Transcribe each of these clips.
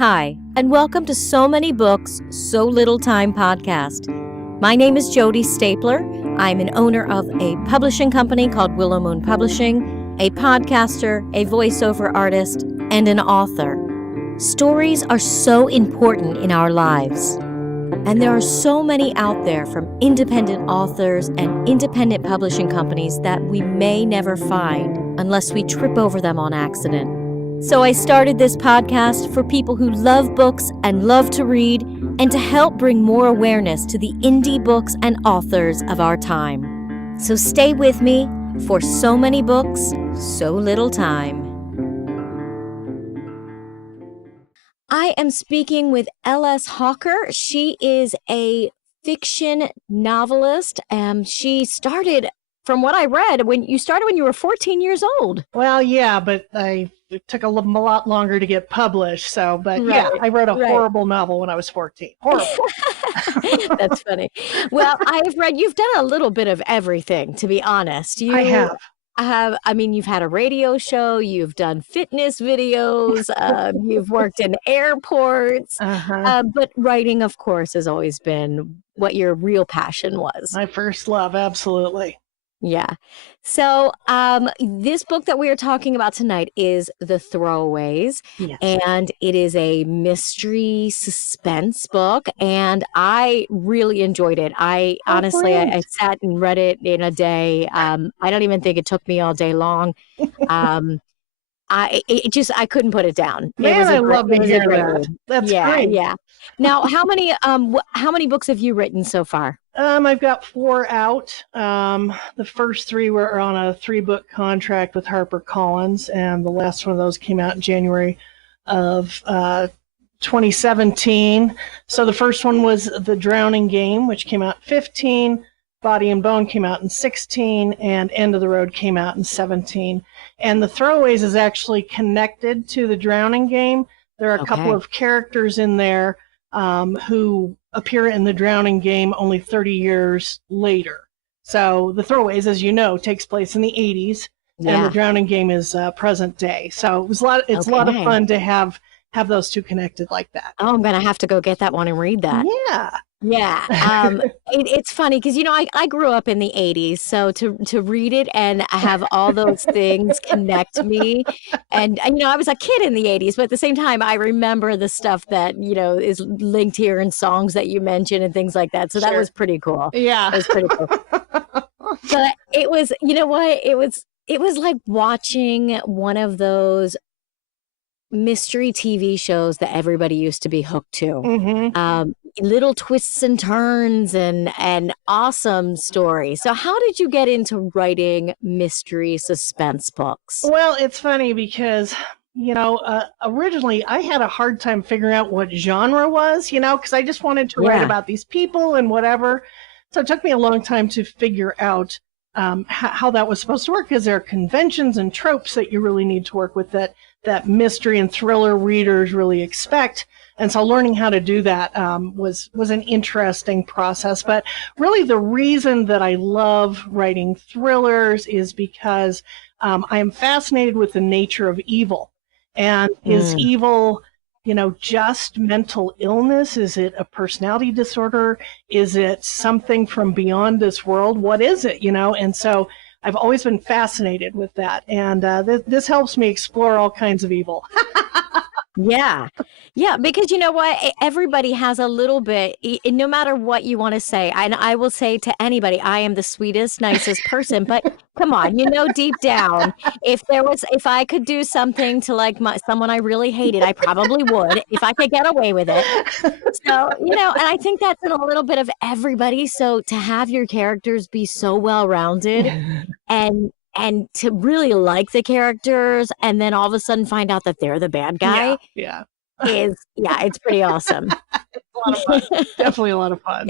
Hi, and welcome to So Many Books, So Little Time podcast. My name is Jodi Stapler. I'm an owner of a publishing company called Willow Moon Publishing, a podcaster, a voiceover artist, and an author. Stories are so important in our lives. And there are so many out there from independent authors and independent publishing companies that we may never find unless we trip over them on accident. So I started this podcast for people who love books and love to read, and to help bring more awareness to the indie books and authors of our time. So stay with me for So Many Books, So Little Time. I am speaking with L.S. Hawker. She is a fiction novelist. She started, from what I read, when you were 14 years old. Well, yeah, but it took a lot longer to get published. Right. Yeah, I wrote a horrible novel when I was 14. Horrible. That's funny. Well, I've read, you've done a little bit of everything, to be honest. I have. You've had a radio show, you've done fitness videos, you've worked in airports, but writing, of course, has always been what your real passion was. My first love, absolutely. Yeah. So this book that we are talking about tonight is The Throwaways, yes. And it is a mystery suspense book, and I really enjoyed it. I sat and read it in a day. I don't even think it took me all day long. I couldn't put it down. Man, I love to hear that. That's great. Yeah. Now, how many books have you written so far? I've got 4 out. The first 3 were on a 3-book contract with HarperCollins, and the last one of those came out in January of 2017. So the first one was The Drowning Game, which came out in 15. Body and Bone came out in 16, and End of the Road came out in 17. And The Throwaways is actually connected to The Drowning Game. There are a couple of characters in there who appear in The Drowning Game only 30 years later. So The Throwaways, as you know, takes place in the 80s, and The Drowning Game is present day. So it's a lot of fun to have those two connected like that. Oh, I'm going to have to go get that one and read that. Yeah. It's funny because, I grew up in the 80s, so to read it and have all those things connect me. And, I was a kid in the 80s, but at the same time, I remember the stuff that, is linked here in songs that you mentioned and things like that. So that was pretty cool. Yeah. It was pretty cool. But it was, it was like watching one of those mystery TV shows that everybody used to be hooked to. Mm-hmm. Little twists and turns and awesome stories. So how did you get into writing mystery suspense books? Well, it's funny because, originally I had a hard time figuring out what genre was, because I just wanted to write about these people and whatever. So it took me a long time to figure out how that was supposed to work, because there are conventions and tropes that you really need to work with that mystery and thriller readers really expect. And so learning how to do that was an interesting process. But really the reason that I love writing thrillers is because I am fascinated with the nature of evil. And is evil, just mental illness? Is it a personality disorder? Is it something from beyond this world? What is it, And so I've always been fascinated with that. And this helps me explore all kinds of evil. Yeah, because you know what? Everybody has a little bit, no matter what you want to say. And I will say to anybody, I am the sweetest, nicest person. But come on, deep down, if I could do something to someone I really hated, I probably would if I could get away with it. So, and I think that's in a little bit of everybody. So to have your characters be so well-rounded and to really like the characters and then all of a sudden find out that they're the bad guy it's pretty awesome. It's a lot of fun. Definitely a lot of fun.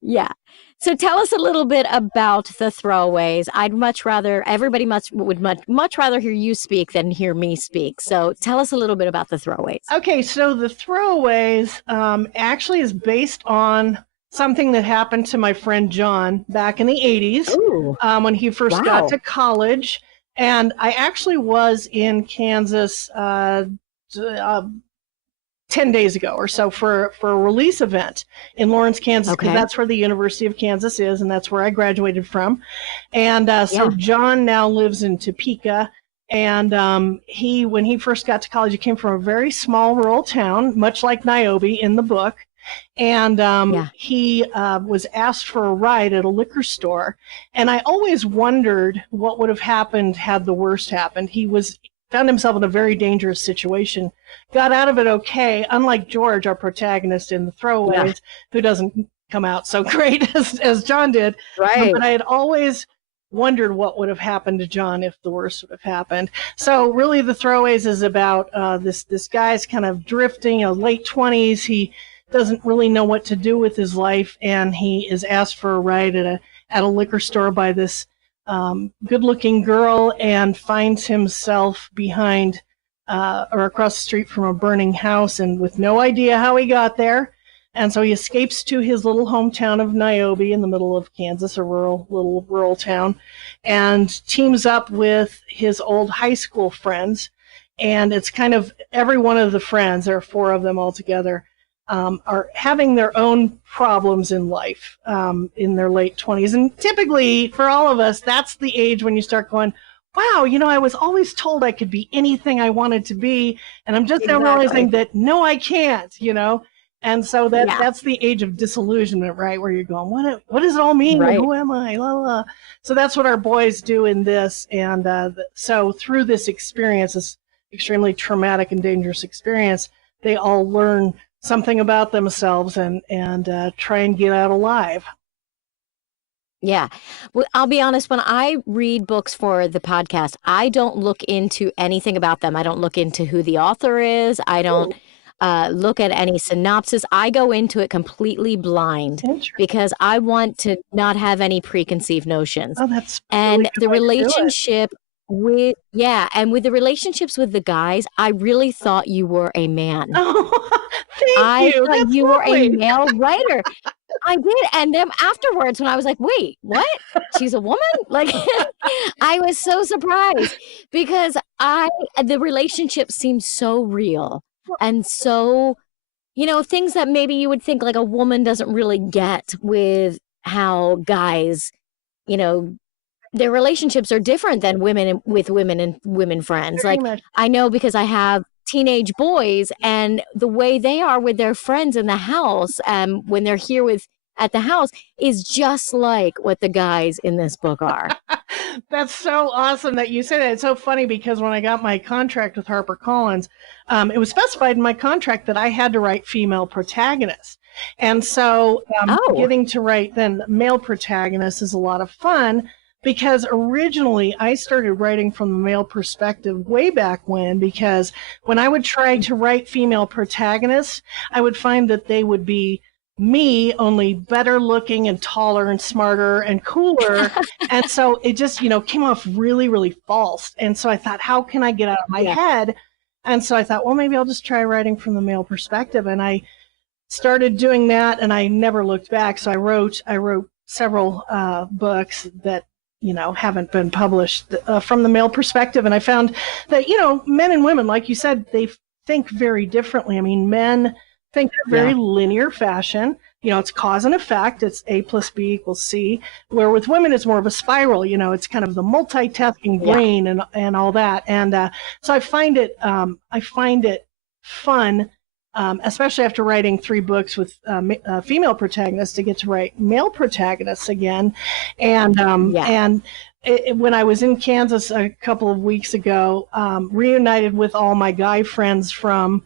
Yeah. So tell us a little bit about The Throwaways. I'd would much rather hear you speak than hear me speak. So tell us a little bit about The Throwaways. Okay, so The Throwaways actually is based on something that happened to my friend John back in the 80s when he first got to college. And I actually was in Kansas 10 days ago or so for a release event in Lawrence, Kansas, because Okay. that's where the University of Kansas is, and that's where I graduated from. And so Yeah. John now lives in Topeka. And when he first got to college, he came from a very small rural town, much like Niobe in the book. And Yeah. he was asked for a ride at a liquor store. And I always wondered what would have happened had the worst happened. He found himself in a very dangerous situation, got out of it okay, unlike George, our protagonist in The Throwaways, who doesn't come out so great as John did. Right. But I had always wondered what would have happened to John if the worst would have happened. So really The Throwaways is about this guy's kind of drifting, late 20s. He doesn't really know what to do with his life, and he is asked for a ride at a liquor store by this good-looking girl, and finds himself behind or across the street from a burning house, and with no idea how he got there. And so he escapes to his little hometown of Niobe in the middle of Kansas, a little rural town, and teams up with his old high school friends. And it's kind of every one of the friends, there are 4 of them altogether, are having their own problems in life in their late 20s. And typically, for all of us, that's the age when you start going, wow, I was always told I could be anything I wanted to be, and I'm just now realizing that, no, I can't, And so that's the age of disillusionment, right, where you're going, what does it all mean? Right. Who am I? La, la. So that's what our boys do in this. And so through this experience, this extremely traumatic and dangerous experience, they all learn something about themselves and try and get out alive. Yeah. Well, I'll be honest, when I read books for the podcast, I don't look into anything about them. I don't look into who the author is. I don't look at any synopsis. I go into it completely blind because I want to not have any preconceived notions. Oh, that's and really the relationship with the relationships with the guys, I really thought you were a man. Oh, thank I you. thought That's you were lovely. a male writer. I did. And then afterwards, when I was like, wait, what? She's a woman? Like, I was so surprised because the relationship seemed so real and so, things that maybe you would think like a woman doesn't really get with how guys, their relationships are different than women with women and women friends. Very like, much. I know because I have teenage boys, and the way they are with their friends in the house, when they're here at the house, is just like what the guys in this book are. That's so awesome that you say that. It's so funny because when I got my contract with HarperCollins, it was specified in my contract that I had to write female protagonists. And so getting to write then male protagonists is a lot of fun, because originally I started writing from the male perspective way back when, because when I would try to write female protagonists, I would find that they would be me, only better looking and taller and smarter and cooler. And so it just, came off really, really false. And so I thought, how can I get out of my head? And so I thought, well, maybe I'll just try writing from the male perspective. And I started doing that, and I never looked back. So I wrote several books that haven't been published from the male perspective. And I found that, men and women, like you said, they think very differently. I mean, men think in a very linear fashion. It's cause and effect. It's A plus B equals C. Where with women, it's more of a spiral. It's kind of the multitasking brain and all that. And so I find it fun, especially after writing 3 books with female protagonists, to get to write male protagonists again. And when I was in Kansas a couple of weeks ago, reunited with all my guy friends from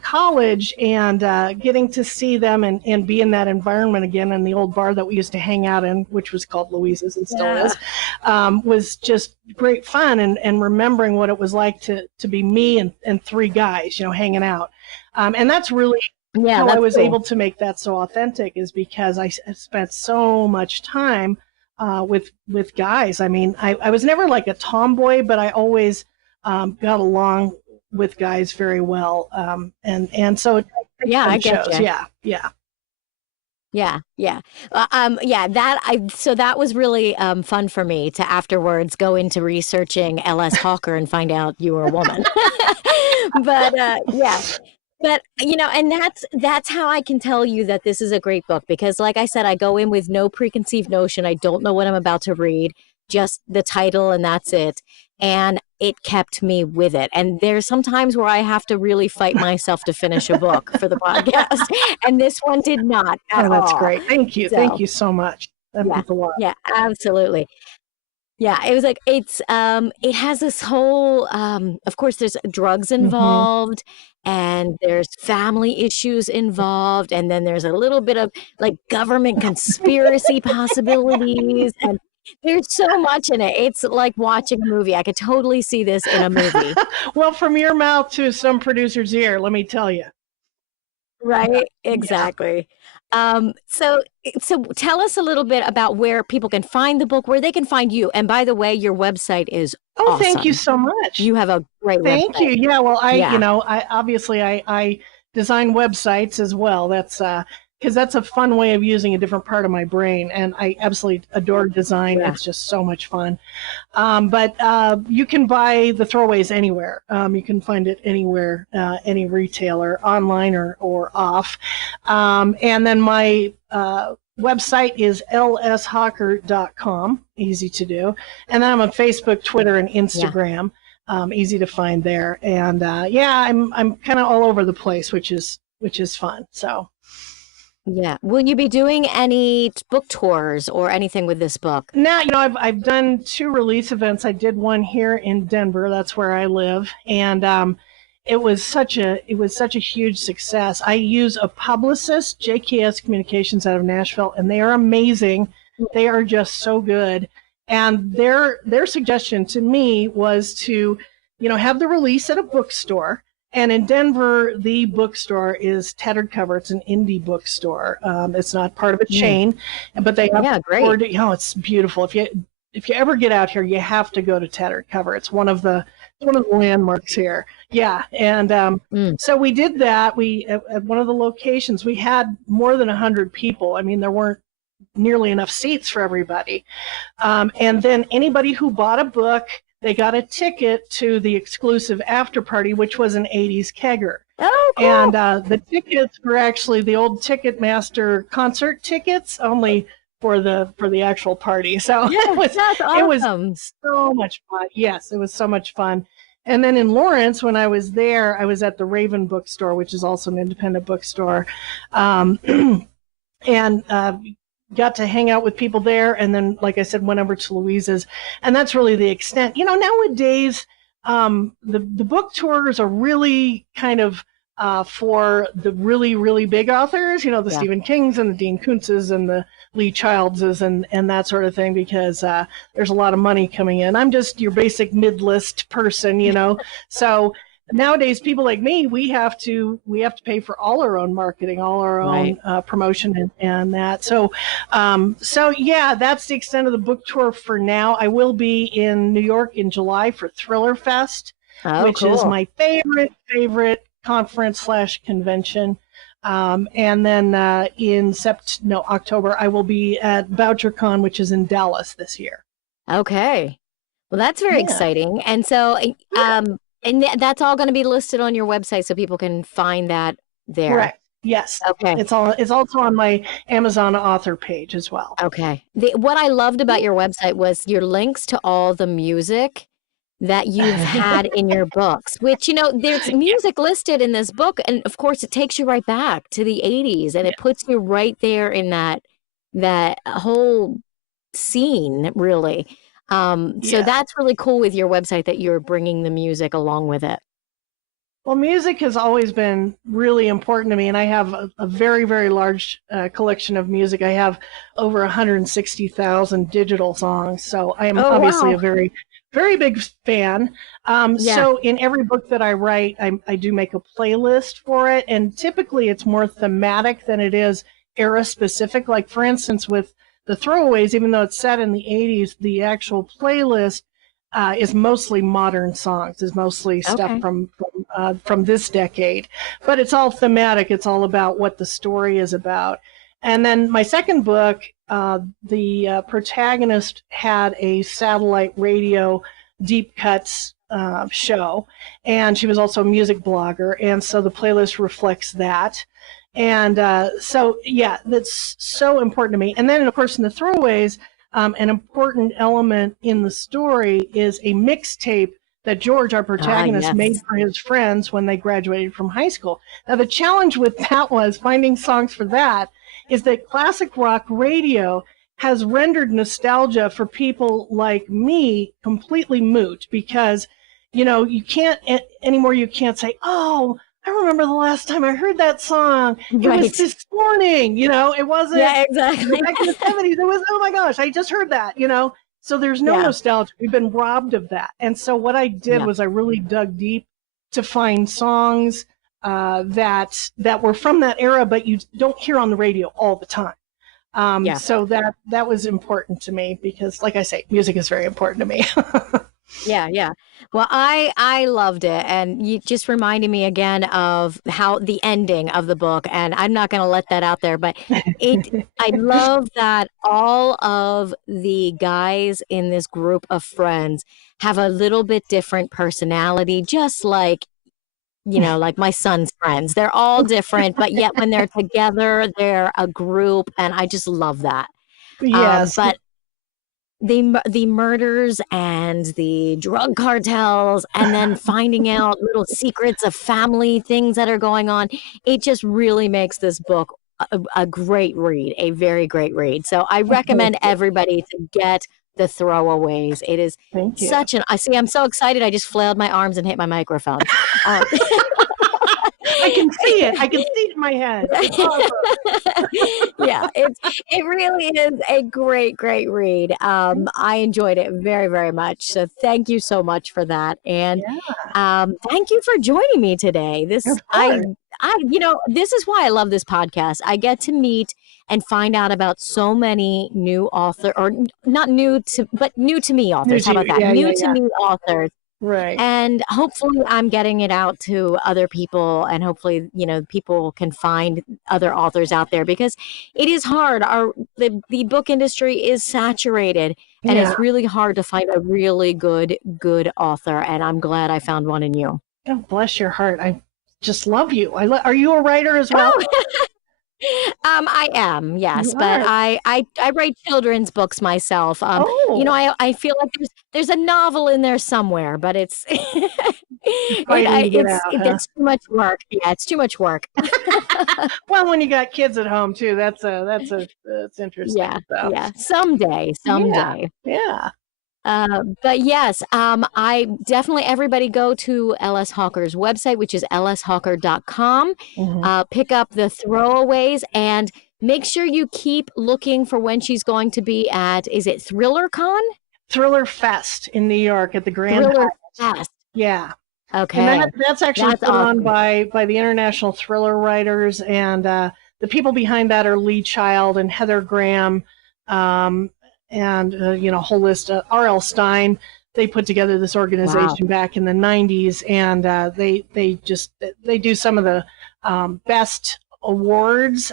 college, and getting to see them and be in that environment again in the old bar that we used to hang out in, which was called Louise's and still is, was just great fun, and remembering what it was like to be me and 3 guys, hanging out. And that's really how I was able to make that so authentic, is because I spent so much time with guys. I mean, I was never like a tomboy, but I always got along with guys very well. And so I get you. So that was really fun for me to afterwards go into researching L.S. Hawker and find out you were a woman. But But, and that's how I can tell you that this is a great book because like I said, I go in with no preconceived notion. I don't know what I'm about to read, just the title and that's it. And it kept me with it. And there's some times where I have to really fight myself to finish a book for the podcast. And this one did not at Oh, that's all. great. Thank you. So, Thank you so much. That yeah, means a lot. yeah, absolutely. Yeah, it was like it has this whole of course there's drugs involved and there's family issues involved and then there's a little bit of like government conspiracy possibilities and there's so much in it. It's like watching a movie. I could totally see this in a movie. Well, from your mouth to some producer's ear, let me tell you. Right? Exactly. So tell us a little bit about where people can find the book, where they can find you. And by the way, your website is awesome. Thank you so much. You have a great Thank website. you. Yeah, well, I obviously I design websites as well. That's because that's a fun way of using a different part of my brain, and I absolutely adore design. Yeah. It's just so much fun. But you can buy the Throwaways anywhere. You can find it anywhere, any retailer, online or off. And then my website is lshawker.com, easy to do. And then I'm on Facebook, Twitter, and Instagram. Easy to find there. And I'm kind of all over the place, which is fun. So. Yeah. Will you be doing any book tours or anything with this book? Now, I've done 2 release events. I did one here in Denver. That's where I live. And it was such a huge success. I use a publicist, JKS Communications out of Nashville, and they are amazing. They are just so good. And their suggestion to me was to, have the release at a bookstore. And in Denver, the bookstore is Tattered Cover. It's an indie bookstore. It's not part of a chain, but they have great. It's beautiful. If you ever get out here, you have to go to Tattered Cover. It's one of the landmarks here. Yeah, and so we did that. We at one of the locations we had more than 100 people. I mean, there weren't nearly enough seats for everybody. And then anybody who bought a book, they got a ticket to the exclusive after party, which was an 80s kegger. Oh, cool. And the tickets were actually the old Ticketmaster concert tickets, only for the actual party. So that's awesome. It was so much fun. Yes, it was so much fun. And then in Lawrence, when I was there, I was at the Raven Bookstore, which is also an independent bookstore, and got to hang out with people there. And then, like I said, went over to Louise's. And that's really the extent. Nowadays, the book tours are really kind of for the really, really big authors, the Stephen Kings and the Dean Kuntzes and the Lee Childses and that sort of thing, because there's a lot of money coming in. I'm just your basic mid-list person, So nowadays, people like me, we have to pay for all our own marketing, all our own promotion and that. So that's the extent of the book tour for now. I will be in New York in July for Thriller Fest, which is my favorite conference/convention. And then in October, I will be at VoucherCon, which is in Dallas this year. Okay. Well, that's very exciting. And so, and that's all going to be listed on your website so people can find that there. Correct. Yes. Okay. It's also on my Amazon author page as well. Okay. What I loved about your website was your links to all the music that you've had in your books, which, there's music listed in this book. And of course, it takes you right back to the 80s and it puts you right there in that whole scene, really. So that's really cool with your website that you're bringing the music along with it. Well, music has always been really important to me, and I have a very, very large collection of music. I have over 160,000 digital songs, so I am obviously a very, very big fan. So in every book that I write, I do make a playlist for it, and typically it's more thematic than it is era-specific. Like, for instance, with the Throwaways, even though it's set in the 80s, the actual playlist is mostly modern songs, is mostly stuff from this decade. But it's all thematic. It's all about what the story is about. And then my second book, the protagonist had a satellite radio deep cuts show, and she was also a music blogger, and so the playlist reflects that. And so, yeah, that's so important to me. And then, of course, in the Throwaways, an important element in the story is a mixtape that George, our protagonist, made for his friends when they graduated from high school. Now, the challenge with that was finding songs for that is that classic rock radio has rendered nostalgia for people like me completely moot, because, you can't anymore. You can't say, "Oh, I remember the last time I heard that song. It was this morning." It wasn't. Yeah, exactly. Back in the 70s, it was, "Oh my gosh, I just heard that." So there's no nostalgia. We've been robbed of that. And so what I did was I really dug deep to find songs that were from that era, but you don't hear on the radio all the time. So that was important to me because, like I say, music is very important to me. Yeah. Well, I loved it. And you just reminded me again of how the ending of the book, and I'm not going to let that out there, but I love that all of the guys in this group of friends have a little bit different personality, just like, like my son's friends. They're all different, but yet when they're together, they're a group, and I just love that. Yes. But the murders and the drug cartels, and then finding out little secrets of family things that are going on, it just really makes this book a great read, a very great read. So I recommend everybody to get The Throwaways. It is such I'm so excited. I just flailed my arms and hit my microphone. I can see it. I can see it in my head. Yeah, it really is a great read. I enjoyed it very, very much. So thank you so much for that. And thank you for joining me today. This is why I love this podcast. I get to meet and find out about so many new authors, or not new to, but new to me authors. How about that? New to me authors. Right. And hopefully I'm getting it out to other people, and hopefully, people can find other authors out there, because it is hard. The book industry is saturated, and it's really hard to find a really good author. And I'm glad I found one in you. Oh, bless your heart. I just love you. Are you a writer as well? I am, yes, but I write children's books myself. I feel like there's a novel in there somewhere, but it's it's too much work. Yeah, it's too much work. Well, when you got kids at home too, that's interesting. Yeah. Someday. Yeah. But yes, I definitely, everybody go to L.S. Hawker's website, which is lshawker.com. Pick up The Throwaways, and make sure you keep looking for when she's going to be at, is it ThrillerCon? Thriller Fest in New York at the Grand Thriller Hyatt. Fest. Yeah. Okay. And that's actually put on by the International Thriller Writers, and the people behind that are Lee Child and Heather Graham, and a whole list. R.L. Stein. They put together this organization back in the 90s, and they do some of the best awards.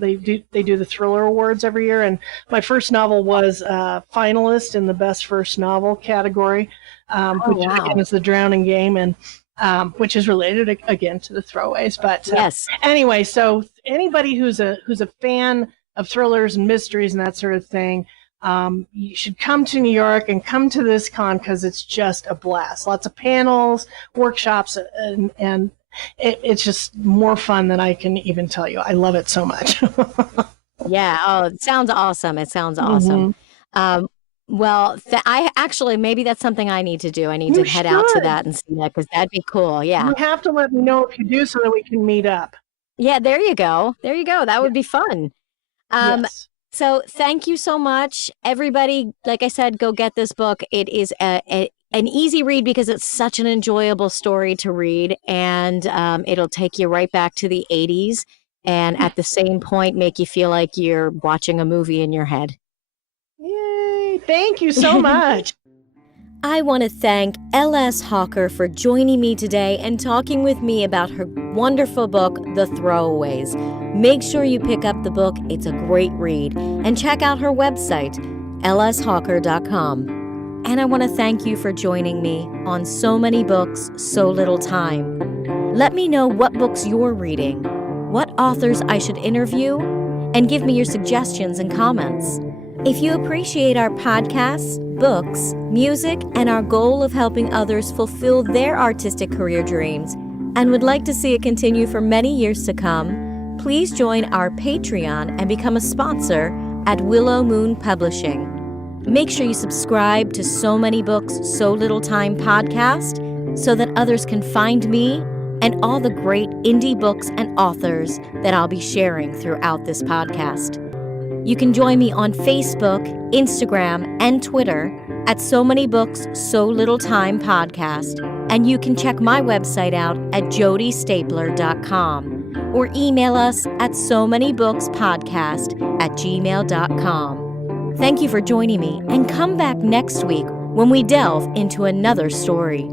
They do the Thriller Awards every year, and my first novel was finalist in the best first novel category, which again is The Drowning Game, and which is related again to The Throwaways. But anyway, so anybody who's a fan of thrillers and mysteries and that sort of thing, you should come to New York and come to this con, because it's just a blast. Lots of panels, workshops, and it's just more fun than I can even tell you. I love it so much. Yeah. Oh, it sounds awesome. It sounds awesome. Well, I actually, maybe that's something I need to do. I need to head out to that and see that, because that'd be cool. Yeah. You have to let me know if you do, so that we can meet up. Yeah. There you go. That would be fun. Yes. So thank you so much, everybody. Like I said, go get this book. It is an easy read, because it's such an enjoyable story to read, and it'll take you right back to the 80s, and at the same point make you feel like you're watching a movie in your head. Yay! Thank you so much. I want to thank L.S. Hawker for joining me today and talking with me about her wonderful book, The Throwaways. Make sure you pick up the book. It's a great read. And check out her website, lshawker.com. And I want to thank you for joining me on So Many Books, So Little Time. Let me know what books you're reading, what authors I should interview, and give me your suggestions and comments. If you appreciate our podcasts, books, music, and our goal of helping others fulfill their artistic career dreams, and would like to see it continue for many years to come, please join our Patreon and become a sponsor at Willow Moon Publishing. Make sure you subscribe to So Many Books, So Little Time podcast so that others can find me and all the great indie books and authors that I'll be sharing throughout this podcast. You can join me on Facebook, Instagram, and Twitter at So Many Books, So Little Time podcast, and you can check my website out at jodistapler.com or email us at somanybookspodcast@gmail.com. Thank you for joining me, and come back next week when we delve into another story.